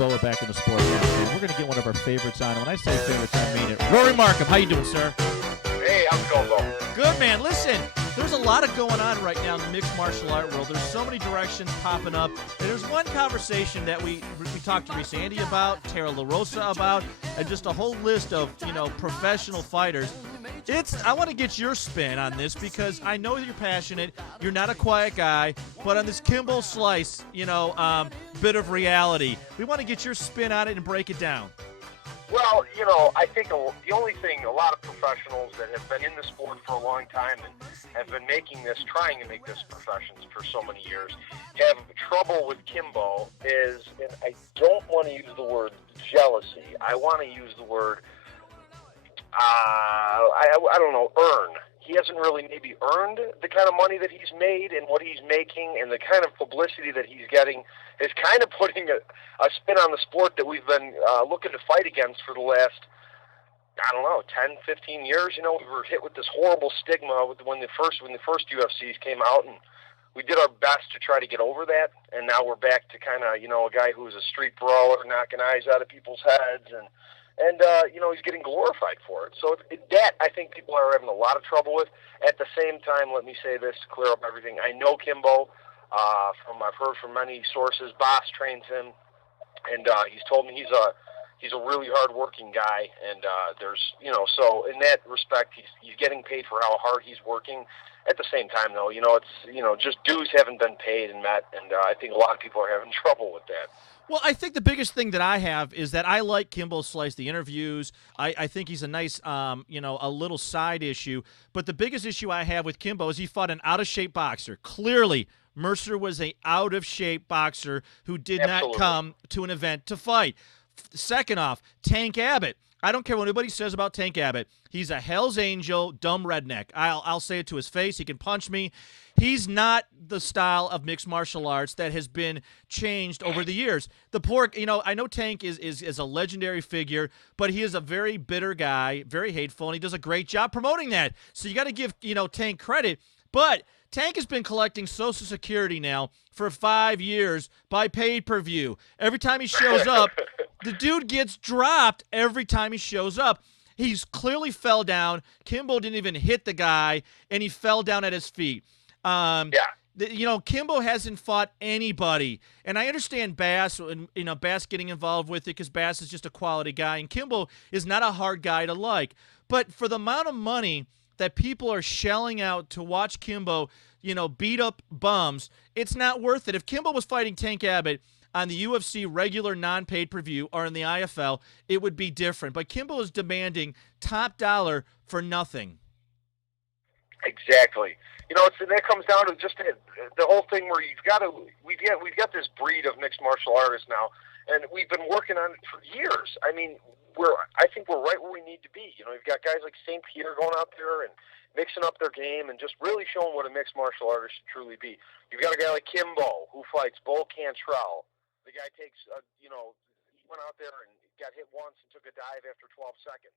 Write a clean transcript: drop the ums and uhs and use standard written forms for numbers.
Balboa back in the sport now, man. We're going to get one of our favorites on. And when I say favorites, I mean it. Rory Markham, how you doing, sir? Hey, how's it going, Bo? Good, man. Listen, there's a lot of going on right now in the mixed martial art world. There's so many directions popping up. And there's one conversation that we talked to Reese Andy about, Tara LaRosa about, and just a whole list of, professional fighters. I want to get your spin on this because I know you're passionate. You're not a quiet guy, but on this Kimbo Slice, bit of reality, we want to get your spin on it and break it down. Well, I think the only thing, a lot of professionals that have been in the sport for a long time and have been trying to make this professions for so many years, have trouble with Kimbo is, and I don't want to use the word jealousy. I want to use the word, I don't know, earn. He hasn't really maybe earned the kind of money that he's made and what he's making, and the kind of publicity that he's getting is kind of putting a spin on the sport that we've been looking to fight against for the last, 10, 15 years. We were hit with this horrible stigma when the first UFCs came out, and we did our best to try to get over that, and now we're back to kind of, a guy who was a street brawler, knocking eyes out of people's heads, and he's getting glorified for it. So that, I think, people are having a lot of trouble with. At the same time, let me say this to clear up everything. I know Kimbo. I've heard from many sources. Boss trains him, and he's told me he's a really hard-working guy. And so in that respect, he's getting paid for how hard he's working. At the same time, though, it's just dues haven't been paid and met, and I think a lot of people are having trouble with that. Well, I think the biggest thing that I have is that I like Kimbo Slice, the interviews. I think he's a nice, a little side issue. But the biggest issue I have with Kimbo is he fought an out-of-shape boxer. Clearly, Mercer was a out-of-shape boxer who did not come to an event to fight. Second off, Tank Abbott. I don't care what anybody says about Tank Abbott. He's a Hell's Angel, dumb redneck. I'll say it to his face. He can punch me. He's not the style of mixed martial arts that has been changed over the years. The poor, I know Tank is a legendary figure, but he is a very bitter guy, very hateful, and he does a great job promoting that. So you got to give, Tank credit. But Tank has been collecting Social Security now for 5 years by pay-per-view. Every time he shows up, the dude gets dropped every time he shows up. He's clearly fell down. Kimbo didn't even hit the guy, and he fell down at his feet. Kimbo hasn't fought anybody. And I understand Bass, and Bass getting involved with it because Bass is just a quality guy, and Kimbo is not a hard guy to like. But for the amount of money that people are shelling out to watch Kimbo, beat up bums, it's not worth it. If Kimbo was fighting Tank Abbott on the UFC regular non-paid per-view or in the IFL, it would be different. But Kimbo is demanding top dollar for nothing. Exactly. That comes down to just the whole thing where we've got this breed of mixed martial artists now, and we've been working on it for years. I mean, I think we're right where we need to be. You've got guys like St. Pierre going out there and mixing up their game and just really showing what a mixed martial artist should truly be. You've got a guy like Kimbo who fights Bull Cantrell. The guy takes, he went out there and got hit once and took a dive after 12 seconds.